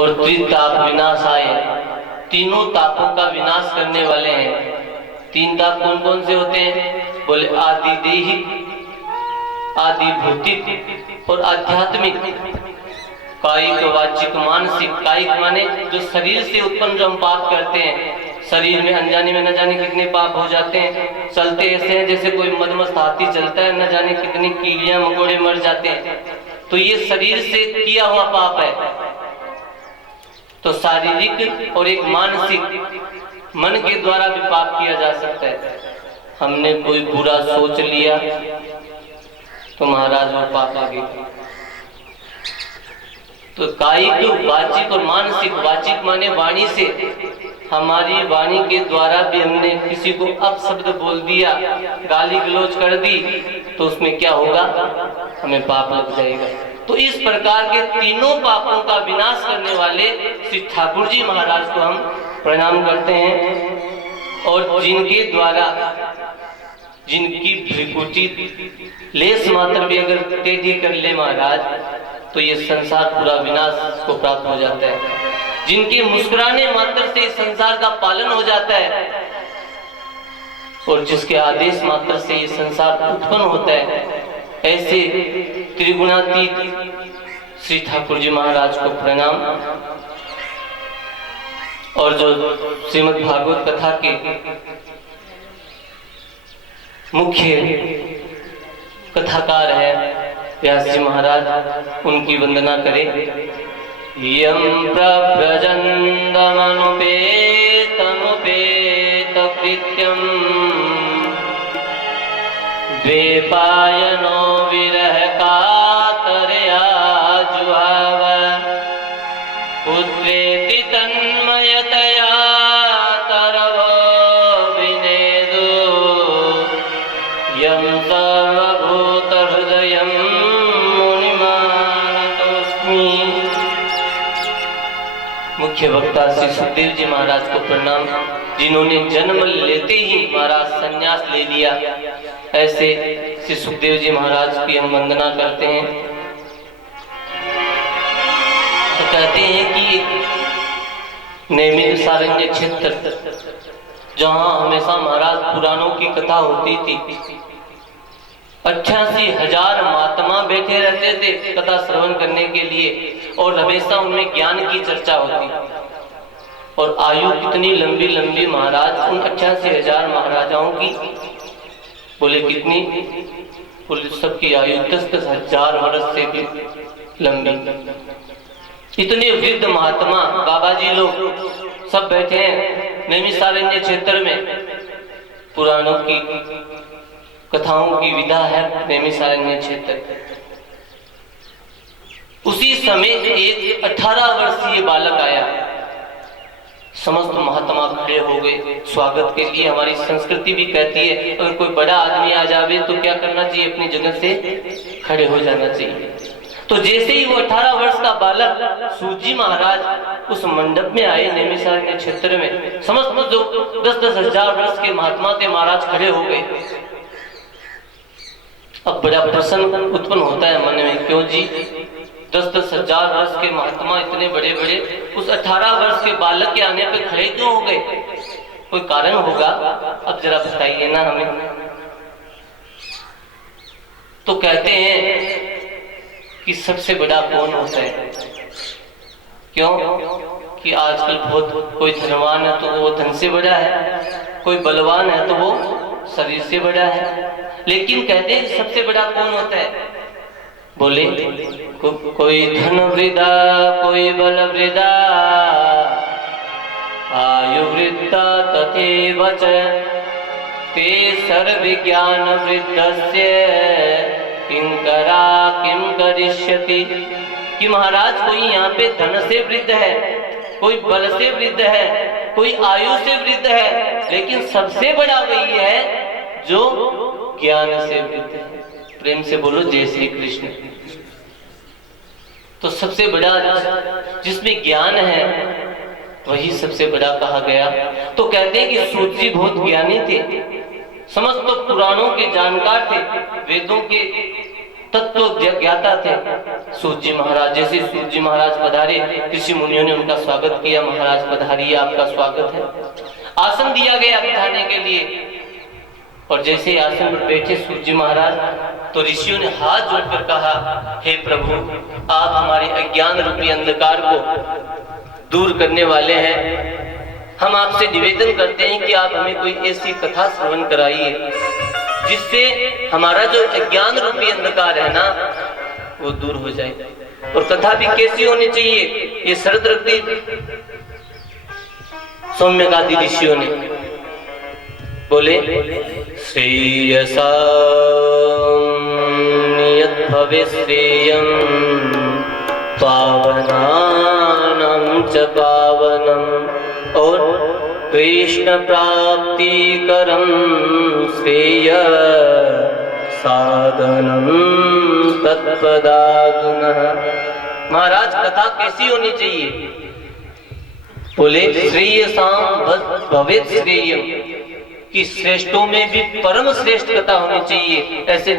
और त्रिताप विनाशाय, तीनों तापों का विनाश करने वाले हैं। तीन ताप कौन कौन से होते हैं? बोले आदि देहिक, आदि भौतिक और आध्यात्मिक। कायिक, वाचिक, मानसिक। कायिक माने जो शरीर से उत्पन्न जो हम पाप करते हैं, शरीर में अनजाने में न जाने कितने पाप हो जाते हैं। चलते ऐसे हैं जैसे कोई मदमस्त हाथी चलता है, न जाने कितनी कीड़ियां मकोड़े मर जाते हैं। तो ये शरीर से किया हुआ पाप है। तो शारीरिक और एक मानसिक, मन के द्वारा भी पाप किया जा सकता है। हमने कोई बुरा सोच लिया तो महाराज वो पाप आ गई। तो कायिक, वाचिक और मानसिक। वाचिक माने वाणी से, हमारी वाणी के द्वारा भी हमने किसी को अपशब्द बोल दिया, गाली गलौज कर दी, तो उसमें क्या होगा? हमें पाप लग जाएगा। तो इस प्रकार के तीनों पापों का विनाश करने वाले श्री ठाकुर जी महाराज को हम प्रणाम करते हैं। और जिनके द्वारा, जिनकी भ्रिकुटी लेस मात्र भी अगर टेढ़ी कर ले महाराज, तो ये संसार पूरा विनाश को प्राप्त हो जाता है। जिनके मुस्कुराने मात्र से इस संसार का पालन हो जाता है, और जिसके आदेश मात्र से ये संसार उत्पन्न होता है, ऐसे त्रिगुणातीत श्री ठाकुर जी महाराज को प्रणाम। और जो श्रीमद् भागवत कथा के मुख्य कथाकार है व्यास जी महाराज, उनकी वंदना करें। यं प्रव्रजन्तमनुपेतमुपेत कृत्यं द्वैपायनो विरह कातरया जुहाव पुत्रेति तन्मयतया तरवो विनेदु यं सर्वभूतहृदयं मुनिमानतोऽस्मि। मुख्य वक्ता श्री सुखदेव जी महाराज को प्रणाम, जिन्होंने जन्म लेते ही महाराज संन्यास ले लिया। ऐसे श्री सुखदेव जी महाराज की हम वंदना करते हैं। तो कहते हैं कि नैमिष सारण्य क्षेत्र, जहां हमेशा महाराज पुराणों की कथा होती थी, 88,000 महात्मा बैठे रहते थे कथा श्रवण करने के लिए, और हमेशा उनमें ज्ञान की चर्चा होती। और आयु कितनी लंबी लंबी महाराज, उन 88,000 महाराजाओं की। बोले कितनी? बोले सबकी आयु 10-10 हजार वर्ष से भी लंबी। इतने वृद्ध महात्मा बाबा जी लोग सब बैठे हैं नैमिषारण्य क्षेत्र में। पुराणों की कथाओं की विधा है नैमिषारण्य क्षेत्र। उसी समय एक 18 वर्षीय बालक आया। समस्त महात्मा खड़े हो गए स्वागत के लिए। हमारी संस्कृति भी कहती है अगर कोई बड़ा आदमी आ जावे तो क्या करना चाहिए? अपनी जगह से खड़े हो जाना चाहिए। तो जैसे ही वो 18 वर्ष का बालक सूजी महाराज उस मंडप में आए नैमिषारण्य क्षेत्र में, समस्त जो 10-10 हजार वर्ष के महात्मा थे महाराज खड़े हो गए। अब बड़ा प्रश्न उत्पन्न होता है मन में, क्यों जी 10-10 हजार वर्ष के महात्मा इतने बड़े बड़े उस 18 वर्ष के बालक के आने पे खड़े क्यों हो गए? कोई कारण होगा, अब जरा बताइए ना हमें। तो कहते हैं कि सबसे बड़ा कौन होता है? क्यों कि आजकल बहुत कोई धनवान है तो वो धन से बड़ा है, कोई बलवान है तो वो शरीर से बड़ा है। लेकिन कहते हैं सबसे बड़ा कौन होता है? बोले कोई धन वृद्धा, कोई बल वृद्धा, आयु वृद्धा तथैव च ते सर्वज्ञान वृद्धस्य किंकरा किम करिष्यति। कि महाराज कोई यहाँ पे धन से वृद्ध है, कोई बल से वृद्ध है, कोई आयु से वृद्ध है, लेकिन सबसे बड़ा वही है जो ज्ञान से वृद्ध है। प्रेम से बोलो जय श्री कृष्ण। तो सबसे बड़ा जिसमें ज्ञान है वही सबसे बड़ा कहा गया। तो कहते हैं कि सूत जी बहुत ज्ञानी थे, समस्त पुराणों के जानकार थे, वेदों के तत्व ज्ञाता थे सूत जी महाराज। जैसे सूत जी महाराज पधारे, ऋषि मुनियों ने उनका स्वागत किया। महाराज पधारिए, आपका स्वागत है। आसन दिया गया बिठाने के लिए, और जैसे आसन पर बैठे सूत जी महाराज, तो ऋषियों ने हाथ जोड़कर कहा, हे प्रभु, आप हमारे अज्ञान रूपी अंधकार को दूर करने वाले हैं। हम आपसे निवेदन करते हैं कि आप हमें कोई ऐसी कथा श्रवण कराइए जिससे हमारा जो अज्ञान रूपी अंधकार है ना, वो दूर हो जाए। और कथा भी कैसी होनी चाहिए, ये शर्त रख दी सौम्यगादी ऋषियों ने। बोले, श्रेयसा यद्भवे श्रेयं पावनानां च पावनम्, और कृष्ण प्राप्ति करम श्रेय साधनम तत्पदागुनः। महाराज, कथा कैसी होनी चाहिए? बोले, श्रेयसाम भवेत् श्रेयम्, कि श्रेष्ठों में भी परम श्रेष्ठ कथा होनी चाहिए। ऐसे नहीं